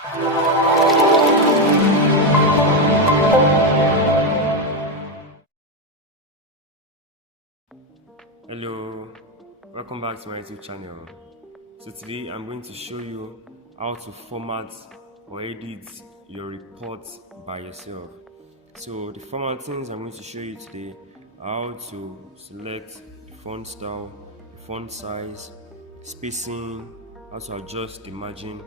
Hello, welcome back to my YouTube channel. So today I'm going to show you how to format or edit your reports by yourself. So the formattings I'm going to show you today are how to select the font style, the font size, spacing, how to adjust the margin,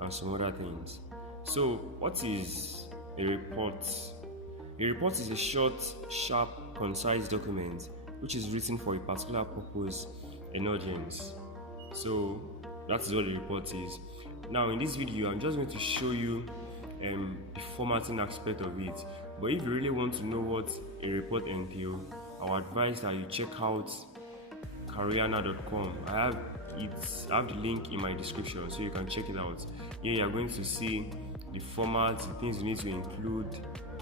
and some other things. So what is a report? A report is a short, sharp, concise document which is written for a particular purpose and audience. So that is what a report is. Now in this video I'm just going to show you the formatting aspect of it. But if you really want to know what a report entails, I would advise that you check out cariana.com. I have the link in my description so you can check it out. Here you are going to see the format, the things you need to include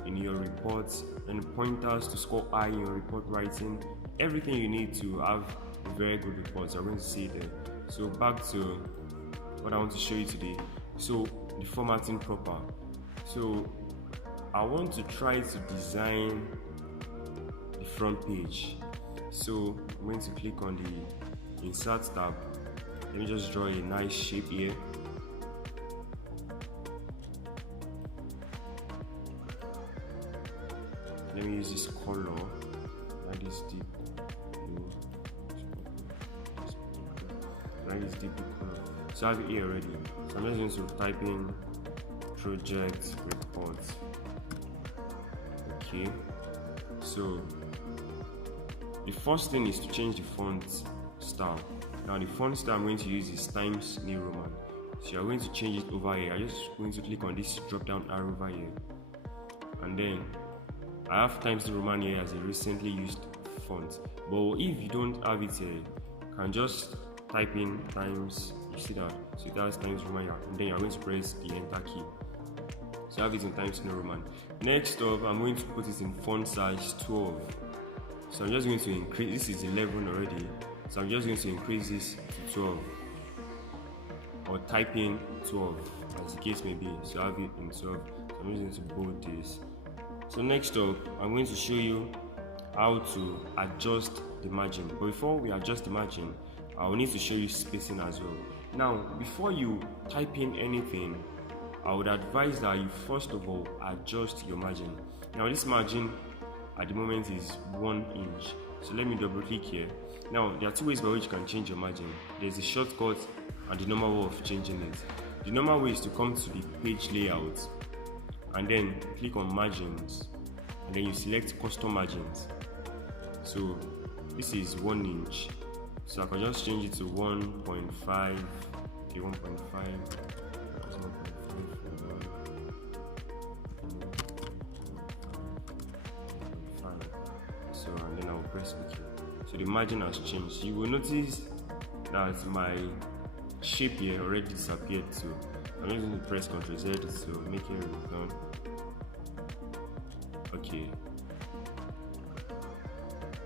in your reports, and pointers to score high in your report writing. Everything you need to have a very good report. You're going to see it there. So back to what I want to show you today. So the formatting proper. So I want to try to design the front page. So I'm going to click on the insert tab. Let me just draw a nice shape here. Let me use this color, like this deep blue, like this deep blue color. So I have it here already. So I'm just going to type in project report. Okay. So the first thing is to change the font style. Now the font style I'm going to use is Times New Roman. So you're going to change it over here. I'm just going to click on this drop down arrow over here, and then I have Times New Roman here as a recently used font. But if you don't have it here, you can just type in Times. You see that? So it has Times New Roman here, and then you're going to press the enter key. So I have it in Times New Roman. Next up, I'm going to put it in font size 12. So I'm just going to increase. This is 11 already. So I'm just going to increase this to 12, or type in 12 as the case may be. So I have it in 12. So I'm just going to bold this. So next up, I'm going to show you how to adjust the margin. But before we adjust the margin, I will need to show you spacing as well. Now, before you type in anything, I would advise that you first of all adjust your margin. Now this margin at the moment is 1 inch. So let me double click here. Now there are two ways by which you can change your margin. There's a shortcut and the normal way of changing it. The normal way is to come to the page layout and then click on margins, and then you select custom margins. So this is 1 inch, so I can just change it to 1.5. Okay, 1.5. So and then I'll press OK. So the margin has changed. You will notice that my shape here already disappeared. So I'm just going to press Ctrl Z to make it return. Okay.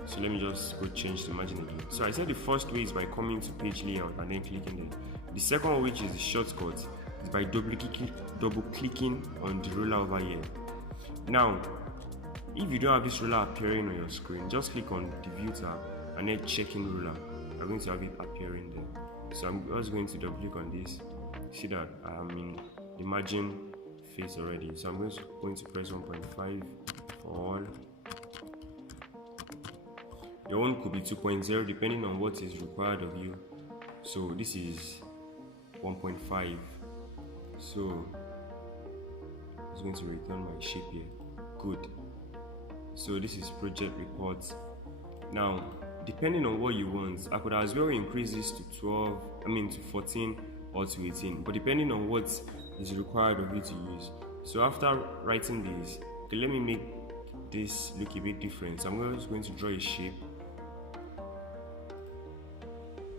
So let me just go change the margin again. So I said the first way is by coming to page layout and then clicking there. The second one, which is the shortcut, is by double clicking on the ruler over here. Now, if you don't have this ruler appearing on your screen, just click on the view tab and then check in ruler. You're going to have it appearing there. So I'm just going to double click on this. See that I'm in the margin phase already. So I'm going to press 1.5 for all. Your own could be 2.0 depending on what is required of you. So this is 1.5. So I'm just going to return my shape here. Good. So this is project reports. Now, depending on what you want, I could as well increase this to 14 or to 18, but depending on what is required of you to use. So after writing this, okay, let me make this look a bit different. So I'm just going to draw a shape.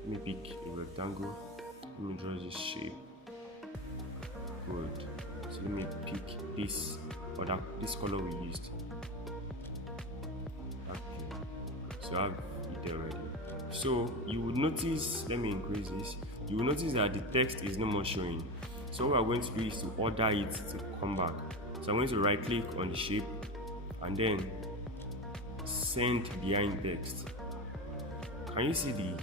Let me pick a rectangle. Let me draw this shape. Good. So let me pick this color we used. Okay. So I have it already. So you would notice, let me increase this. You will notice that the text is no more showing. So what we're going to do is to order it to come back. So I'm going to right click on the shape and then send behind text. Can you see the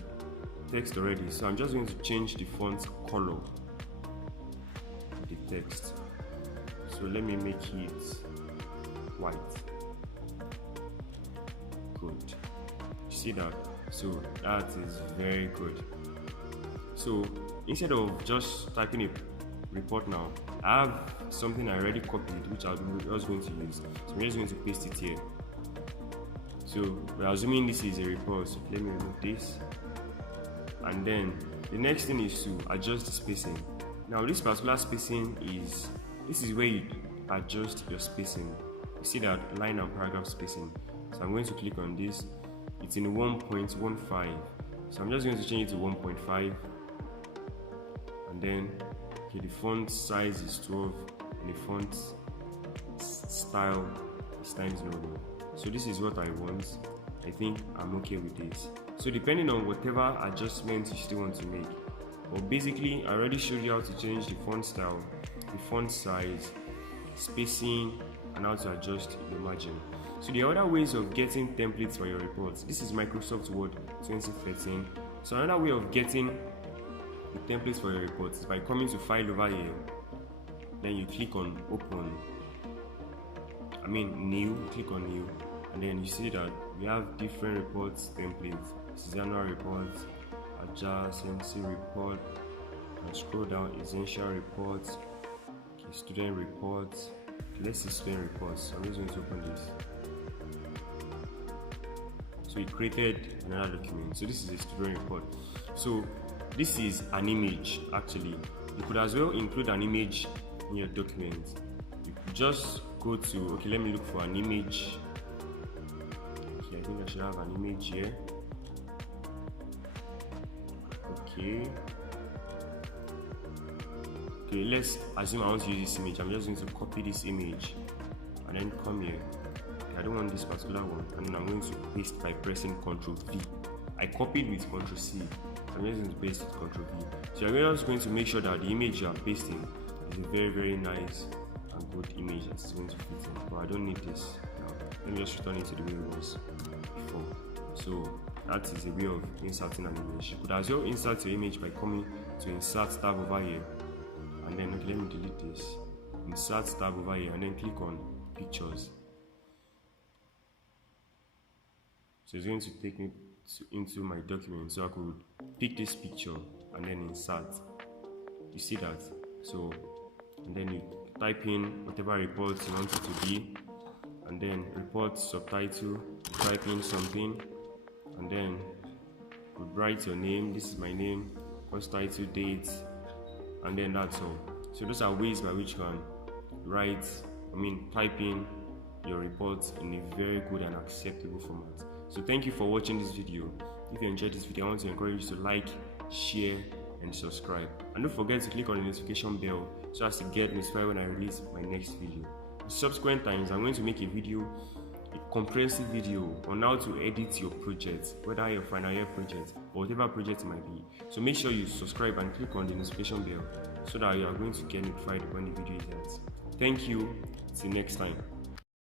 text already? So I'm just going to change the font color of the text. So let me make it white. Good. You see that? So that is very good. So instead of just typing a report now, I have something I already copied which I was going to use. So I'm just going to paste it here. So we're assuming this is a report, so let me remove this. And then the next thing is to adjust the spacing. Now this particular spacing this is where you adjust your spacing. You see that line and paragraph spacing. So I'm going to click on this. It's in 1.15. So I'm just going to change it to 1.5. And then the font size is 12 and the font style is Times New Roman. So this is what I want. I think I'm okay with this. So depending on whatever adjustments you still want to make. But basically I already showed you how to change the font style, the font size, spacing, and how to adjust the margin. So the other ways of getting templates for your reports, this is Microsoft Word 2013. So another way of getting the templates for your reports is by coming to file over here, then you click on new, click on new, and then you see that we have different reports templates. This is annual report, adjacency report, and scroll down, essential reports, student reports. Let's see student reports. So I'm just going to open this. So we created another document. So this is a student report. So this is an image actually. You could as well include an image in your document. You could just go to, let me look for an image. I think I should have an image here. Let's assume I want to use this image. I'm just going to copy this image and then come here. I don't want this particular one, and then I'm going to paste by pressing Ctrl V. I copied with Ctrl C. I'm just going to paste with Ctrl V. So you're just going to make sure that the image you are pasting is a very, very nice and good image that's going to fit in. But I don't need this now. Let me just return it to the way it was before. So that is a way of inserting an image. You could as well insert your image by coming to Insert tab over here, and then let me delete this. Insert tab over here, and then click on Pictures. So it's going to take me into my document, so I could pick this picture and then insert. You see that? So, and then you type in whatever report you want it to be, and then report subtitle, type in something, and then you write your name. This is my name, course title, date, and then that's all. So those are ways by which you can type in your reports in a very good and acceptable format. So thank you for watching this video. If you enjoyed this video, I want to encourage you to like, share, and subscribe. And don't forget to click on the notification bell so as to get notified when I release my next video. In subsequent times, I'm going to make a comprehensive video on how to edit your project, whether your final year project or whatever project it might be. So make sure you subscribe and click on the notification bell so that you are going to get notified when the video is out. Thank you. Till next time.